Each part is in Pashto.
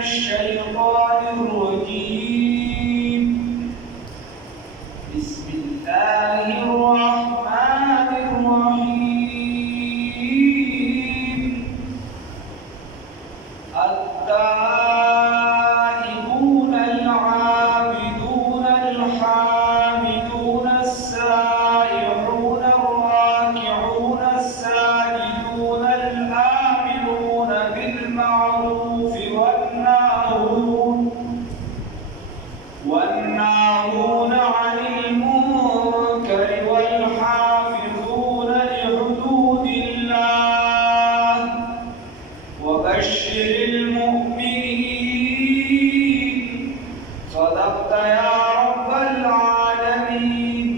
الشيطان الرجيم بسم الله الرحمن الرحيم التائبون العابدون الحامدون السائحون الراكعون الساجدون الآمرون بالمعروف والناهون عن المنكر والحافظون لحدود الله وبشر المؤمنين صدقت يا رب العالمين.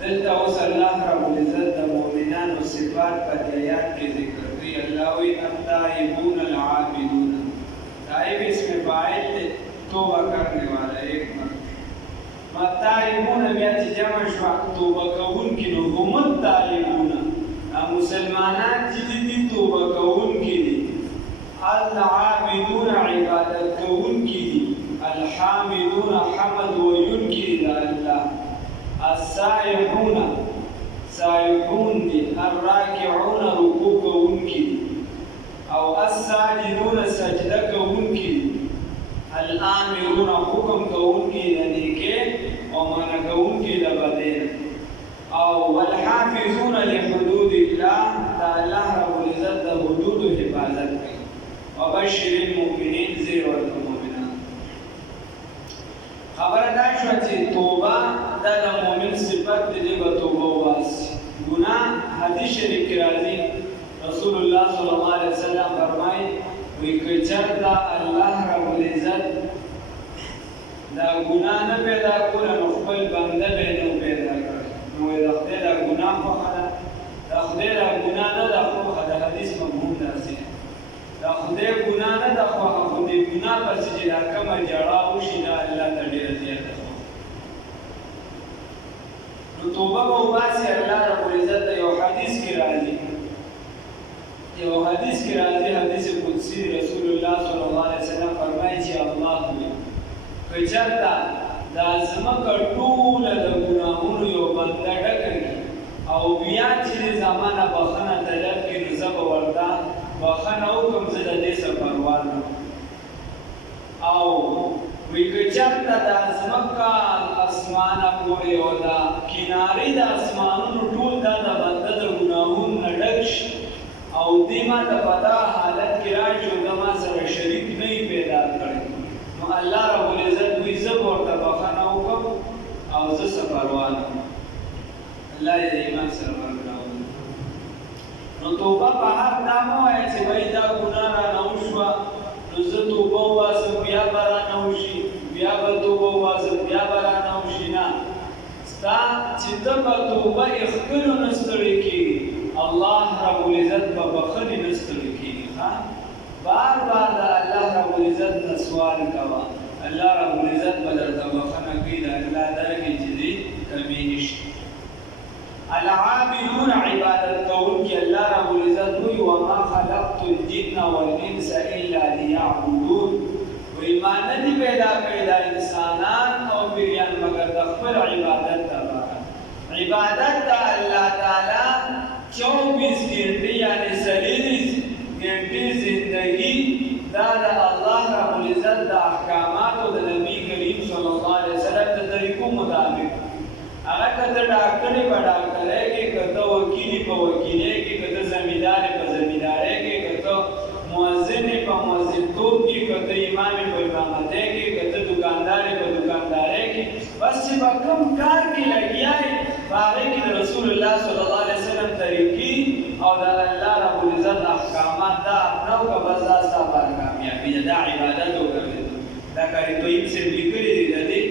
دلته اوس الله رب العزت د مؤمنانو صفات په آیات کې ذکر کوي. الله وی التائبون العابدون، تائب اسم فاعل ہے، توبہ کرنے والا ایک مرد. التائبون بیا چې جمع شو توبه کوونکي نو هم التائبون، مسلمانان چې دي توبه کوونکي دي. العابدون عبادت کوونکي دي. الحامدون حمد ویونکي دي الله. السائحون سائحون دي. الراكعون رکوع کوونکي دي. او الساجدون سجده کوونکي دي. الآمرون حکم کوونکي د نیکۍ او منع کوونکي د بدۍ. او والحافظون لحدود الله، د الله رب العزت د حدودو حفاظت کوي. وبشر المؤمنین، زیر ورکړه مؤمنان. خبره دا شوه چې توبه دا د مؤمن صفت دی، به توبه وباسي. ګناه حدیث شریف کې راځي، رسول الله صلی الله علیه وسلم فرمایي وی که چېرته الله رب العزت دا ګناه نه پیدا کړه نو خپل بنده به نه پیدا کړي. نو د خدای دا ګناه خوښه ده، د خدای دا ګناه نه ده خوښه. د حدیث مفهوم داسې دی، د خدای ګناه نه ده خوښه، خو د ګناه پسې چې دا کومه ژړا وشي دا الله ته ډېره زیاته خوښه. نو توبه به وباسي. الله رب العزت د یو حدیث کې راځي، حدیث قدسی رسول الله صلی الله علیه وسلم فرمایي چې الله وایي که چېرته دا ځمکه ټوله د ګناهونو یو بنده ډکه کړي او بیا چې زما نه بخښنه طلب کړي نو زه به ورته بخښنه وکړم، زه د دې څه پروا نه کوم. او وی که چېرته دا ځمکه اسمانه پورې او دا کنارې د اسمانونو ټول دا د بنده د ګناهونو نه ډک شي او دې ما ته په دا حالت کې راشي او د ما سره شریک نه وي پیدا کړی، نو الله رب العزت وایي زه به ورته بخښنه وکړم او زه څه پروا نه کوم. الله دې د ایمان سره ورکړي. نو توبه په هر دا مه وایه چې وایي دا ګناه رانه وشوه نو زه توبه وباسم بیا به رانه وشي، بیا به توبه وباسم بیا به رانه وشي. نه، ستا چې ته به توبه اخکلو نه ستړی کېږي، الله رب العزت په بخښنې نه ستړی کېږي. بار بار د الله رب العزت نه سوال کوه، الله رب العزت به درته بخښنه کوي. د الله درکې چې دي کمې نشته. العابدون عبادت کوونکي، الله رب العزت وایي وما خلقت الجن والانس الا لیعبدون، وایي ما نه دي پیدا کړي دا انسانان او پیریان مګر د خپل عبادت لپاره. عبادت د الله تعالی 24 घंटे یعنی 40 घंटे زندگی دا د الله رب العزت د احکاماتو د نبی کریم صلی الله علیه وسلم د طریقو مطابق. هغه کته ډاکټرې په ډاکټرۍ کې، کته وکیلې په وکیلۍ کې، کته زمیندارې په زمیندارۍ کې، کته مؤذنې په مؤذنتوب کې، کته امامې په امامتۍ کې، کته دکاندارې په دکاندارۍ کې. بس چې په کوم کار کې لګیا یې په هغې کې د رسول الله صلی الله علیه وسلم طریقې او د الله رب العزت احکامات دا اپناو که بس دا ستا لپاره کامیابي ده. دا عبادت وګرځېدو. دا کاري طیب صاحب لیکلي دي د دې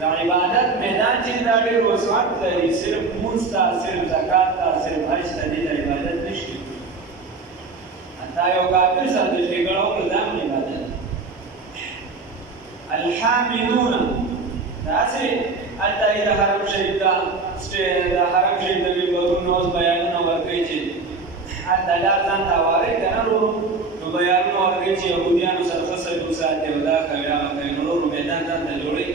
د عبادت میدان چې دا ډېر وسعت لري، صرف لمونځ ته، صرف زکات ته، صرف حج ته دې ته عبادت نه شي. حتی یو کافر سره د جګړه وکړه دا هم عبادت. الحامدون داسې هلته د حرم شریف د حرم شریف د منبرونو اوس بیانونه ورکوي چې هلته لار ځان ته هواری که نه ورو نو بیانونه ورکوي چې یهودیانو سره ښه سلوک ساتي او دا کوي هغه کوي نو ورو میدان ځان ته جوړوي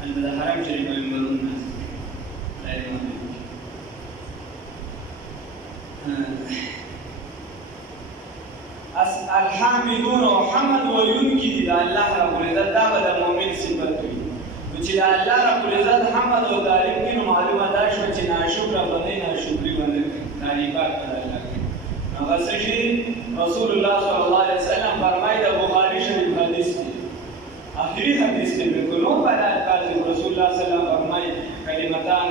هلته د حرم شریف منبرونه الحامدون او حمد ویونکي دي د الله رب العزت دا به د مؤمن صفت وي نو چې د الله رب العزت حمد او تعریف کوي نو معلومه دا شوه چې ناشکره به نه ناشکري به نه کوي تعریفات به د الله کوي نو هغه څه شي رسول الله صلی الله علیه وسلم فرمایي د بخاري شریف حدیث دی آخري حدیث دی بالکل نو په الفاظ رسول الله صلی الله علیه وسلم فرمایي کلمتان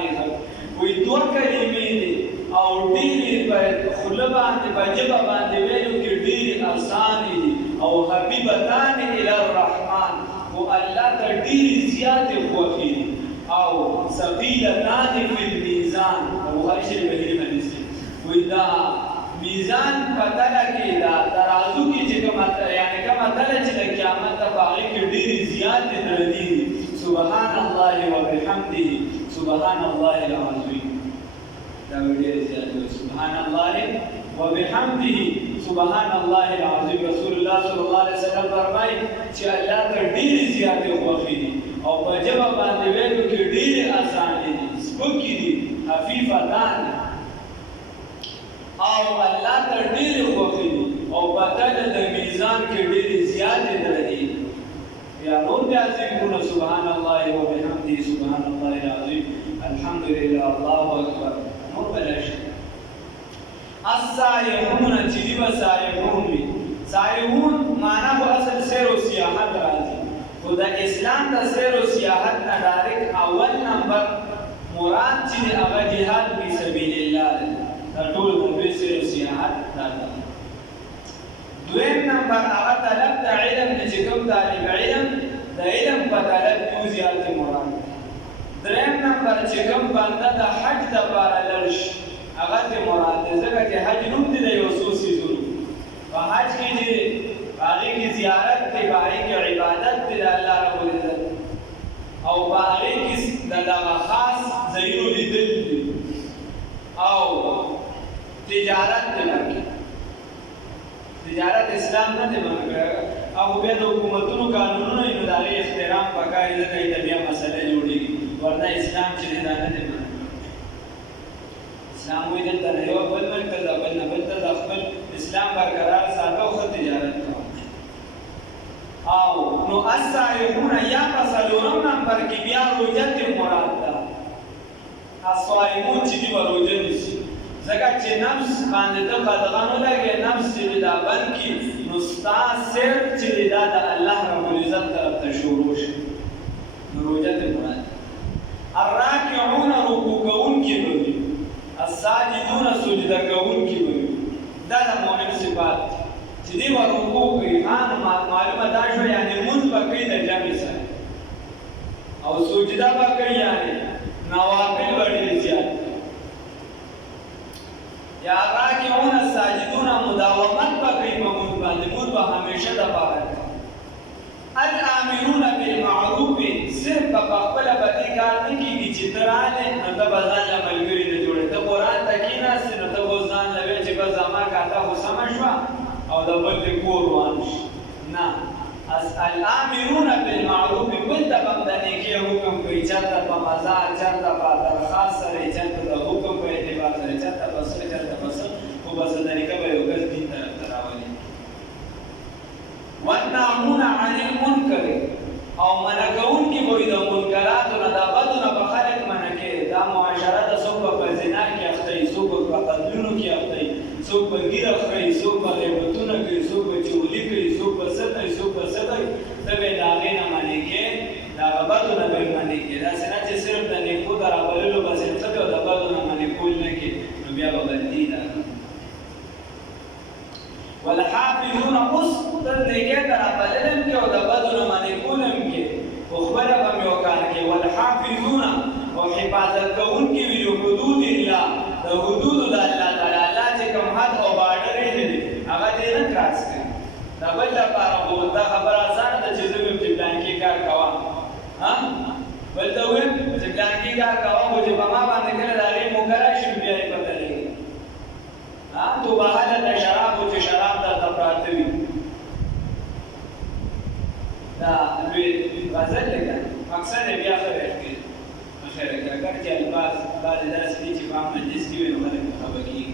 وي دوه کلمې دي او ډېرې په خوله باندې په ژبه باندې ویلو کې ډېرې اسانې دي او حبیبتان الی الرحمن خو الله ته ډېرې زیاتې خوښې دي او ثقیلتان فی المیزان بخاري شریف حدیث دی وایي دا میزان په تله کې دا ترازو کې چې کومه یعنې کومه تله چې د قیامت ته په هغې کې ډېرې زیاتې درنې دي سبحان الله وبحمده سبحان الله العظیم دا ډېر زیات سبحان الله وبحمده سبحان الله العظیم رسول الله صلی الله علیه وسلم فرمایي چې الله ته ډېرې زیاتې خوښې دي او په ژبه باندې ویلو کې ډېرې اسانې دي سپکې دي خفیفتان او الله ته ډېرې خوښې دي او په تله د میزان کې ډېرې زیاتې درنې دي یا نور بیا ذکرونه سبحان الله وبحمده سبحان الله العظیم الحمد لله الله اکبر نور بلا شي السائحون چې دی به سائحون وي سائحون معنا خو اصل سیر او سیاحت راځي خو د اسلام د سیر او سیاحت نه ډایرکټ اول نمبر مراد چې هغه جهاد فی سبیل الله دی تر ټولو مهم سیر او سیاحت دا دی دویم نمبر هغه طلب د علم چې کوم طالب علم د علم په طلب کې زیاتې مراد دریم نمبر چې کوم بنده د حج دپاره لاړ شي هغه ته مراد دی ځکه چې حج نوم دی د یو څو څیزونو په حج کې چې هغې کې زیارت دی په هغې کې عبادت دی د الله رب العزت او په هغې کې د دغه خاص ځایونو لیدل دي او تجارت دی پکې تجارت اسلام نه دی منع کړی او بیا د حکومتونو قانونونه یې نو د هغې احترام پکار دی ځکه د بیا مسله جوړېږي ورنه اسلام چې دی دا نه دی منع اسلام وایي دلته نه یو بل ملک ته ځه بل نه بل ته ځه خپل اسلام برقرار ساته او ښه تجارت کوه او نو السائحون یا په څلورم نمبر کې بیا روژه ترې مراد ده الصائمون چې دي به روژه نیسي ځکه چې نفس باندې ته قدغه نه لګې نفس چې دا بند کړي نو ستا سیر چې دی دا د الله رب العزت طرف ته شروع شي نو روژه ترې مراد الراکعون رکوع کوونکي به وي الساجدون سجده کوونکي به وي دا د مؤمن صفات چې دی به رکوع کوي معلومه دا شوه یعنې لمونځ به کوي د جمع سره او سجده به کوي یعنې نوافل به ډېر زیات یا راکعون الساجدون مداومت به کوي په لمونځ باندې لمونځ به همیشه دپاره کوي الامرون بالمعروف صرف په خپله به دې کار نه کېږي چې ته رالې نو ته به ځان له ملګري نه جوړې ته قرآن ته کېناستې نو ته به ځان له ویې چې بس زما کاته خو سمه شوه او د بل دې کور روان شي نه الامرون بالمعروف بل ته به د نیکۍ حکم کوي چاته په مزاح چاته په درخواست سره چاته د حکم په اعتبار سره چاته به څه چاته به څه خو بس طریقه به یو کس دین طرف ته راولي والناهون عن المنکر او منع کوونکي به وي د منکراتو نه د بدو نه به خلک منع کوي دا معاشره ده څوک به په زنا کې اخته وي څوک به په قتلونو کې اخته وي څوک به ګیره خوري څوک به غیبتونه کوي څوک به چغلي کوي څوک به څه کوي څوک به څه کوي ته به د هغې نه منع کوې د هغه بدو نه به یې منع کوې داسې نه چې صرف د نیکو د رابللو بس یې څه کوي او د بدو نه منع کول نه کوي نو بیا به بدي ده والحافظون اوس ته نیکۍ ته رابلل هم کوي او د بدو نه منع لوی غزل لګا مقصد بیا خبره کوي خیره اگر چې الفاظ بعد داسې دي چې په مجلس کې وي نو خلک خبر کېږي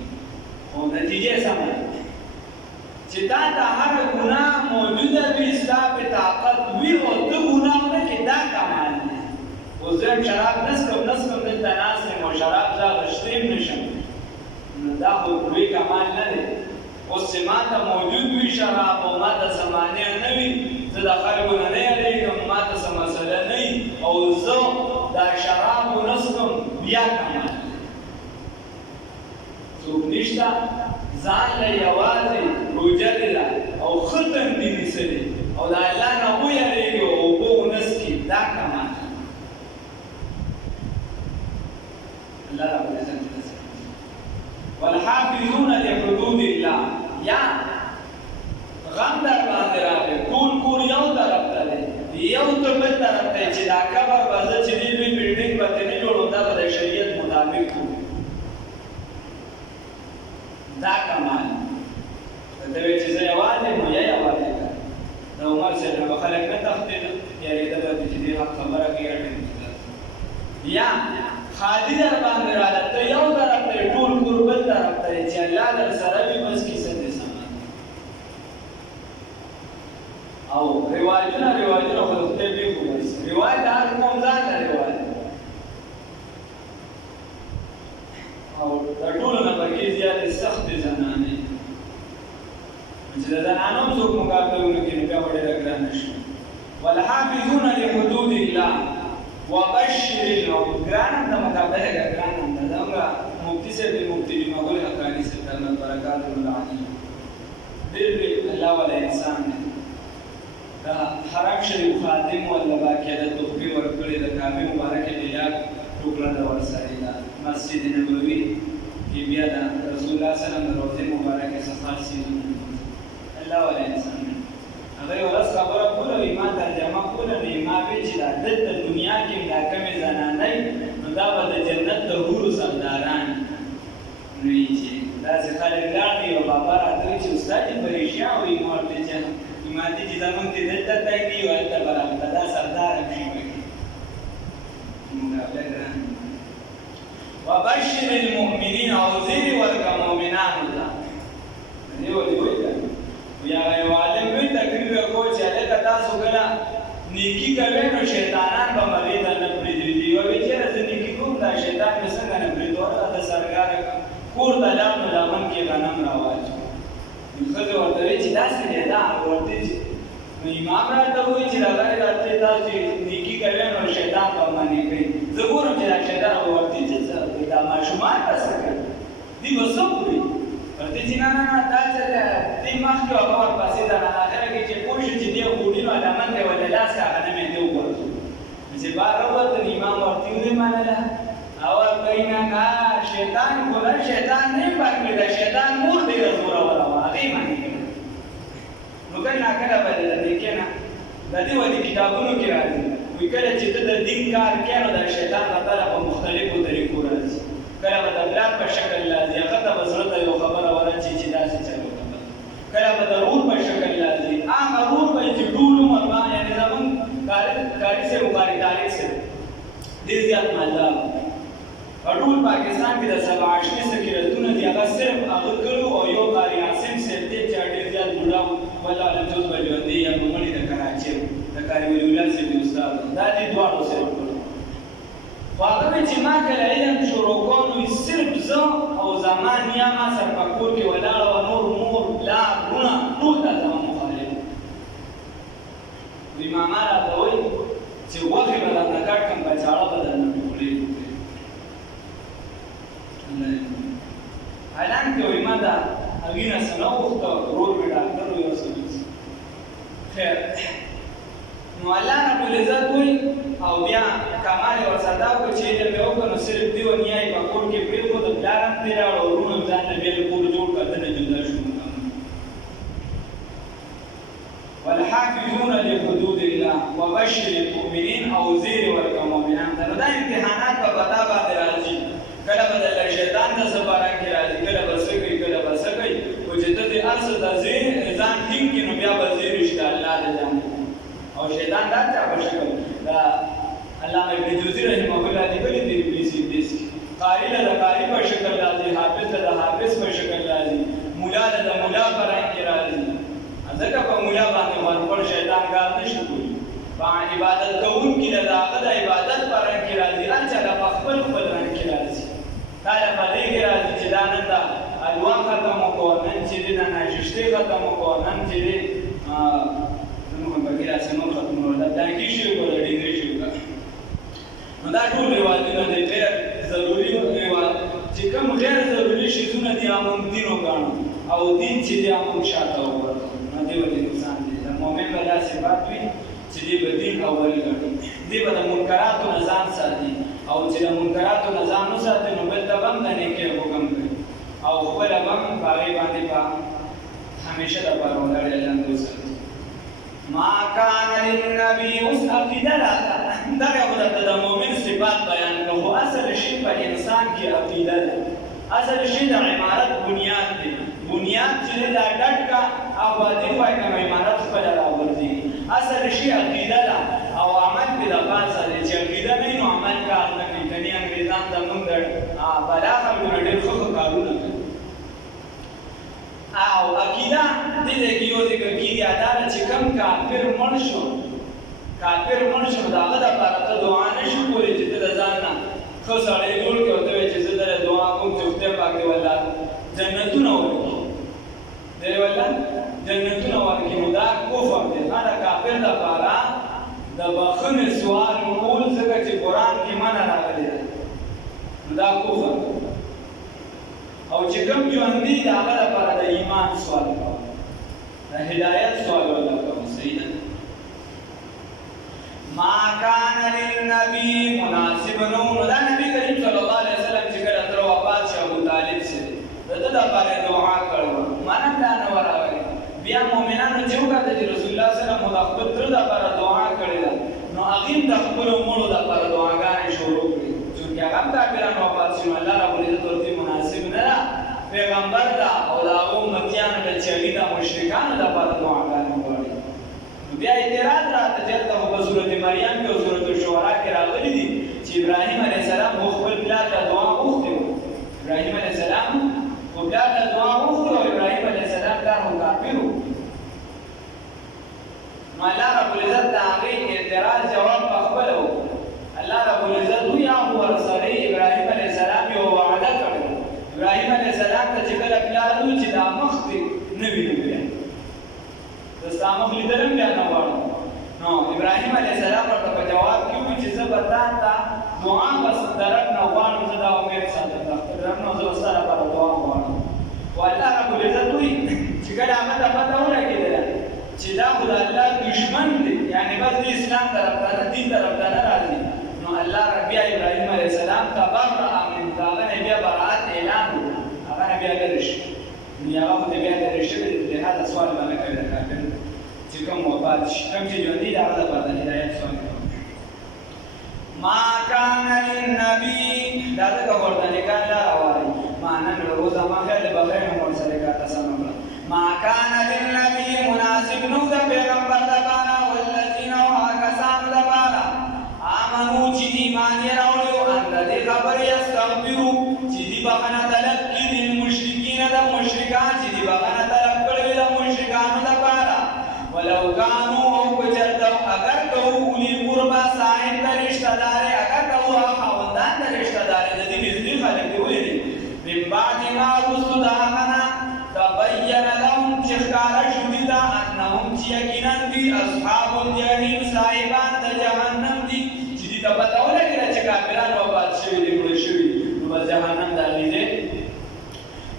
او نتیجه سمه چې دا د هر ګناه موجوده وي ستا په طاقت وي او ته ګناه نه کې دا کمال دی اوس زه شراب نسکم دلته ناست یم او شراب زه غشتی هم نشم نو دا خو لوی کمال نه دی اوس چې ما ته موجود وي شراب او ما ته څه مانع نه وي زه د خلکو نه نه یېرېږم ما ته څه مسله نه وي او زه دا شراب ونسکم بیا کمال څوک نشته ځان له یوازې روژه دې ده او ښه تندي نیسلې او د الله نه ویېرېږي او اوبه ونسکي دا کمال الله رب العزت والحافظون لحدود الله یا غم در باندې راغی ټول کور یو طرف ته دی یو ته بل طرف ته چې دا قبر به زه چې دې لوی بلډینګ به ترې جوړوم دا به د شریعت مطابق وي دا کمال ته وایي چې زه یوازې یم یا یوازې ده د عمر صاحب نه به خلک نه تښتېدل یارېدل به چې دې حق خبره کوي یا خادي در باندې راغله ته یو طرف ته ټول کور بل طرف ته چې الله در سره وي بس کیسه دې سمه او روایتونه خو د خدای پرېښو بس روایت د هر قوم ځان ته روایت او د ټولو نه پکې زیاتې سختې زنانې چې د زنانو هم څوک مقابله ونه کړي نو بیا به ډېره ګرانه شي والحافظون لحدود الله وبشر ګران هم د مقابله ګران هم ده زموږ مفتي صاحب مفتي بیمه ګل حقاني صاحب دامت برکات الله علیه ډېر لوی الله والا انسان دی د حرم شریف خادم والله باقاعده تحفې ورکړې د کعبې مبارکې د یاد ټوکړه ده ورسره ده مسجد نبوي کې بیا د رسول الله صلی الله علیه وسلم د روضې مبارکې څخه سیدونه الله والا انسان دی هغه یو ورځ خبره کوله ما ترجمه کوله نو ما ویل چې دا دلته دنیا کې دا کمې زنانې نو دا به د جنت د حورو سرداران نو یې چې داسې خلک لاړ دي او بابا راته وایي چې استاد یې پریشیا وایي ما ورته چې ما دې چې زمونږ دې دلته ځای دی او هلته به راغله دا سردار هم شي پکې مقابله ګران وبشر المؤمنین او زیر ورکړه مؤمنانو ته دې ولې وایي یا یو عالم وی تقریر کو چې هغه تاسو کله نیکی کوي نو شیطانان به مری ته نه پریږدي او چې راځي نیکی کوم دا شیطان به څنګه نه پریږدي دا سرګار کور د لامن لامن کې غنم راوځي نو خدای ورته چې داسې دی دا ورته چې نو امام راته وایي چې راغلی راته تاسو نیکی کوي نو شیطان به باندې کوي زه ګورم چې دا شیطان ورته چې دا ماشومان تاسو کوي دی وسو کوي ورته چې نه دا چې دې مخکې او اور پاسې دا اخر کې چې پوه شي چې دې وګړي نو علامه دی ولا لاس هغه نه مې دی وګورم چې بار وروته امام ورته دې منله او کینا کا شیطان کوله شیطان نه پکې دا شیطان مور دې زور ولا هغه معنی نو کله کله بدل دې کنه د دې ودی کتابونو کې راځي وی کله چې ته د دین کار کوي نو دا شیطان تعالی په مختلفو طریقو راځي کله به د بلاد په شکل راځي هغه ته وزرته یو خبره ورچی چې داسې چلو کله به د رور په شکل راځي هغه رور به چې ټول عمر باندې یعنې زمونږ کاري سے مقاري تاریخ سے ډېر زیات مالدار ټول پاکستان کې د سبا آشني سکرتونه دي هغه صرف هغه کړو او یو قاري عاصم صاحب دی چې ډېر زیات جوړاو والله علم جوز به ژوندي یا په مړي د کراچۍ د قاري ولی الله صاحب استاد دا دې دواړو سره کړو خو هغه چې ما کله علم شروع کوم نو صرف زه او زمان یا ما سره په کور کې ولاړ او نور مور لا رونه ټول دا زما مخالف وي ماما راته وایي چې غوښې به درنه کټ کړم کچاړه به درنه ټوکړې حالانکه وایي ما دا هغې نه څه نه غوښته ورور مې ډاکټر و یو څه خیر نو الله رب العزت وایي او بیا کمال ورسره دا وکړو چې علم یې وکړو نو صرف دې و نیا یې په کور کې پرېښود پلار هم ترې راوړ وروڼو هم ځان له بېل کور جوړ کړ دنه جدا شو والحافظون لحدود الله وبشر المؤمنین او زیر ورکړه مؤمنانو ته نو دا امتحانات په پتا باندې راځي کله به د شیطان د څه باران کې راځي کله به څه کوي کله به څه کوي خو چې ته دې هر څه د ځان ټینګ کړې نو بیا به زیر شته الله د جان او شیطان دا چا په شکل دا علامه ابن جوزی رحمه الله لیکلي دي ابلیس قاری له قاری په شکل راځي حافظ له حافظ په شکل راځي مولا له مولا په رنګ کې راځي ځکه په مولا باندې ورپړ شیطان کار نشي کوي په عبادت کوونکي له هغه د عبادت په رنګ کې راځي چې د خپل رنګ کې راځي دا په دې کې راځي چې دا نن دا الوان ختم وکړو نن چې دا ناشته ختم وکړو نن چې نو په کې راځي نو ختم ولا دا کې شي ولا ډینګ شي نو دا ټول رواجونه دي ډېر ضروري رواج چې کوم غیر ضروري شیونه دي امون دینو غاڼو او دین چې دي امون شاته وګورئ نو دی ولې انسان دي د مؤمن ولا صفات وي چې دې بدین اول غړي دې په منکراتو نظام ساتي او چې د منکراتو نظام نو ساتي نو بل تبم د نیکه حکم کوي او خپل هم باغې باندې په همیشه د پرولړ اعلان وکړي ما كان للنبي عقیده دا یو د مؤمن صفات بیان کوو اصل شی په انسان کې عقیده ده اصل شی د عمارت بنیاد دی بنیاد چې دا ډټ کا او باندې وای کوم عمارت خپل راوړي اصل شی عقیده ده او عمل په د پاسه دی چې عقیده نه نو عمل کار نه کوي کني انګریزان د موږ بلاغه ډېر ښه کارونه کوي او عقیده دې کې یو ذکر کیږي اداره چې کوم کافر مړ شو داغه د لپاره ته دعا نشو کولای چې د ځان نه خو سړی جوړ کړو ته چې زه د دعا کوم چې خدای پاک دې والله جنتونه ورکړي دې والله جنتونه ورکړي نو دا کفر دی دا کافر د لپاره د بخښنې سوال کول څنګه چې قرآن کې منع راغلی دی نو دا کفر او چې کوم ژوندي د هغه لپاره د ایمان سوال کوو د هدایت سوال وکړو صحیح ده ما كان للنبي مناسب نو دا نبی کریم صلی الله علیه وسلم چې کله تر وفات شو ابو طالب سره دغه لپاره دعا کړو مانه دا نه وراوي بیا مؤمنانو چې وکړه چې رسول الله صلی الله علیه وسلم د تر لپاره دعا کړې نو هغه د خپل مړو لپاره دعاګانې شروع کړې چې هغه د پیرانو وفات شو الله رب العزت ورته مناسب نه پیغمبر دا او دا امتیان د چلیدا مشرکانو لپاره دعاګانې وکړي بیا اعتراض راته چې د سورته مریم کې او سورته شعراء کې راغلي دي چې ابراهیم علیه السلام خپل پلار ته دعا وکړه ابراهیم علیه السلام خپل پلار ته دعا وکړه او ابراهیم علیه السلام دا هم کافر و نو الله رب العزت دا هغه اعتراض جواب خپل و الله رب العزت یا هو رسول ابراهیم علیه السلام یو وعده کړو ابراهیم علیه السلام ته چې کله پلار و چې دا مخ دې نه ویني دستامخ لیدلم بیا نه غواړم نو ابراهیم علیه السلام ورته په جواب کې وویل چې زه به تا ته دعا بس درک نه غواړم زه دا امید ساتم درک نه زه ستا لپاره دعا غواړم خو الله رب العزت وایي چې کله هغه ته پته ولګېدله چې دا خو د الله دشمن دی یعنې بس د اسلام طرف ته نه دین طرف ته نه راځي نو الله بیا ابراهیم علیه السلام تبرأ من هغه نه بیا براءت اعلان وکړو هغه نه بیا لرې شو هغه ته بیا لرې شوی د هغه سوال باندې کوي د کافر چې کوم وفات شي کوم چې ژوندي د هغه لپاره د هدایت سوال کوي ما كان للنبي دا څنګه ورته نکاح لا راوړي معنا روزه ما خل بغیر مور سره کا تاسو ما كان للنبي مناسب نو د پیغمبر لپاره والذین وهكسان لپاره امنو چې ایمان یې راوړو ان دې خبر یې استغفروا چې دې بخنه طلب کړي د مشرکین د مشرکان چې دې بخنه طلب کړي د مشرکان لپاره ولو كانوا او کچرتو اگر کو اولی قربا صاحب د رشتہ دار اگر کو خاوندان د رشتہ دار د دې نږدې خلک دی ویلي من بعد ما رسلنا تبين لهم چخکار شدیدا انهم یقینا دی اصحاب الجحیم صاحبان د جهنم دی چې دې ته پته ولګی چې کافرانو وفات شوي دي مړه شوي نو په جهنم داخلي دي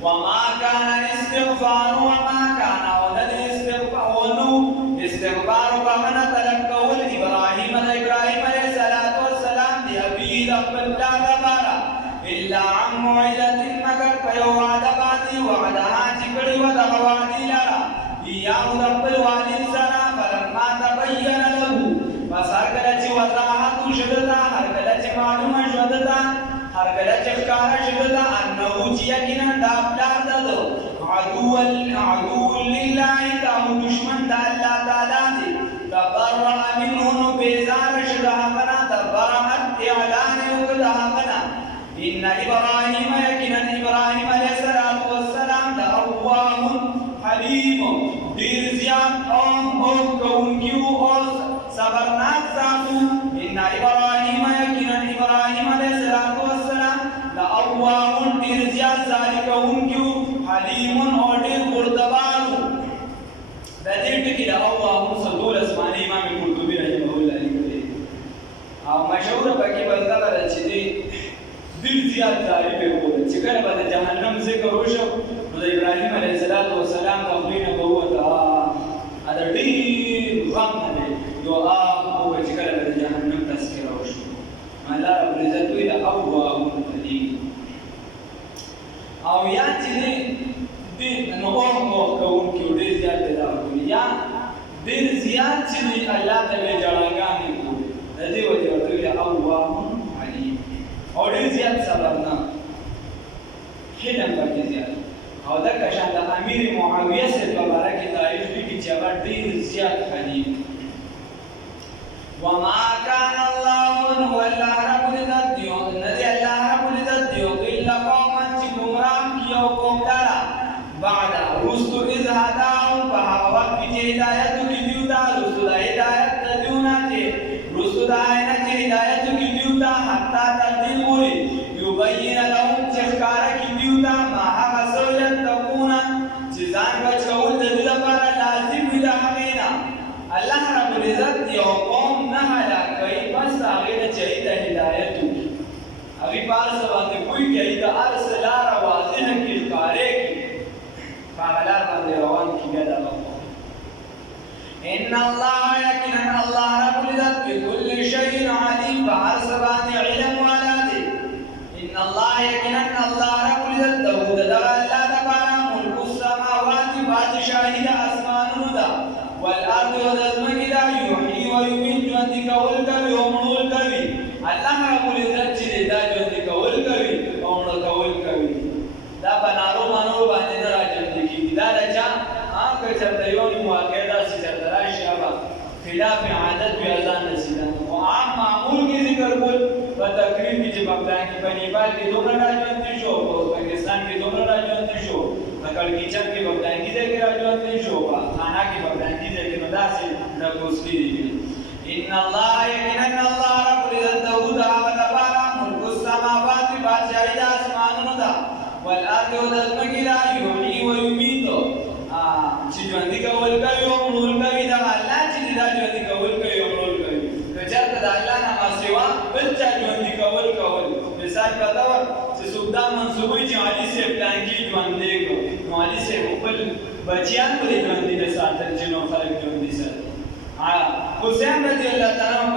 وما كان استغفار وما كان استغفار بخنه طلب کول ابراهیم علیه السلام دی ابي خپل پلار لپاره الا عن موعده مگر په یو وعده باندې وعده چې کړی و دغه وعده لاره یا خپل والد سره فلما تبين له فسرکله چې وضاحت شدتا هرکله چې معلومه شدتا هرکله چې ښکاره شدتا انه چې یقینا دا پلار ده عدو لله دا دشمن د الله تعالی دی تبرأ ان ابراهیم یقینا ابراهیم علیه السلام لأواه ډیر زیات ذالک اونکیو حلیم اور ډیر بردبارو د دې ټکی لأواه صدور اسماني امام قرطبي رحمه الله لیکلی او مشهور پکې بلدا ده چې ډیر زیات ذالک وو چې کله به جهنم ذکر وشو نو د ابراهیم علیه السلام د خپل نبوت دا ډیر غم نه دعا او چې کله به جهنم تذکره وشو الله رب العزت وی لأواه حلیم او یا چې دې نو او کوم کې ډیر زیات پیدا کوي یا ډیر زیات چې الله تعالی جړاګانې کوي د دې وجه ورته لأواه حلیم او ډیر زیات صبر نه حلم پکې زیات او دا کشان د امیر معاویه سره په اړه کې تعریف کوي چې هغه ډیر زیات حلیم وما كان الله ولا رب العزت ندي الله رب العزت الا قوما گمراه کیو قوم دارا بعد رسل اذ هداهم فهوت کی ہدایت کی دیوتا رسل ہدایت دیونا چه رسل ہدایت کی ہدایت کی دیوتا حتا تدبر یبین لهم چخکار کی دیوتا ما حسولت تكون جزان بچول د لپاره لازم وي د حقینا الله رب العزت یو قوم نه هلاکوي بس هغه ته چي د هدایت هغه پارس باندې کوئی کوي د ارسلار واضح کی ښکارې کی فعلار باندې روان کیږي دا ان الله یقینا الله رب العزت بكل شيء عليم فهر سبحانه علم ولاده ان الله یقینا الله رب العزت له د الله تبارک ملک السماوات بادشاہی د اسمانونو دا والارض والزمین دا یحیی و یمیت ژوند کول کوي او مړول کوي الله رب العزت چې دا ژوند کول کوي او مړ کول کوي دا بنارو مانو باندې نه راځي کیږي دا راځه هغه چې یو واقعه دا چې درایي شابه خلاف عادت بیا ځان نشیدا او عام معمول کې ذکر کول په تقریر کې چې بغداد کې په نیپال کې دومره راځي شو او پاکستان کې دومره راځي شو کڑکیچن کې بغداد کې راځي شو خانه کې بغداد کې نو داسې د کوسلی دي ان الله یقینا الله رب العزت له تبارک ملک السماوات بادشاہی د اسمانونو دا والارض والزمین لا یحیی و یمیت چې ژوند کول کوي او مړول کوي دا الله چې دا ژوند کول کوي او مړول کوي که چېرته د الله نه ما سوا بل چا ژوند کول مثال پتا و چې څوک دا منسوبوي چې علي صاحب پلان کې ژوند دی نو علي صاحب خپل بچیان پرې ژوند دي ساتل چې نو خلک ژوند دي ساتل حسین رضی الله تعالی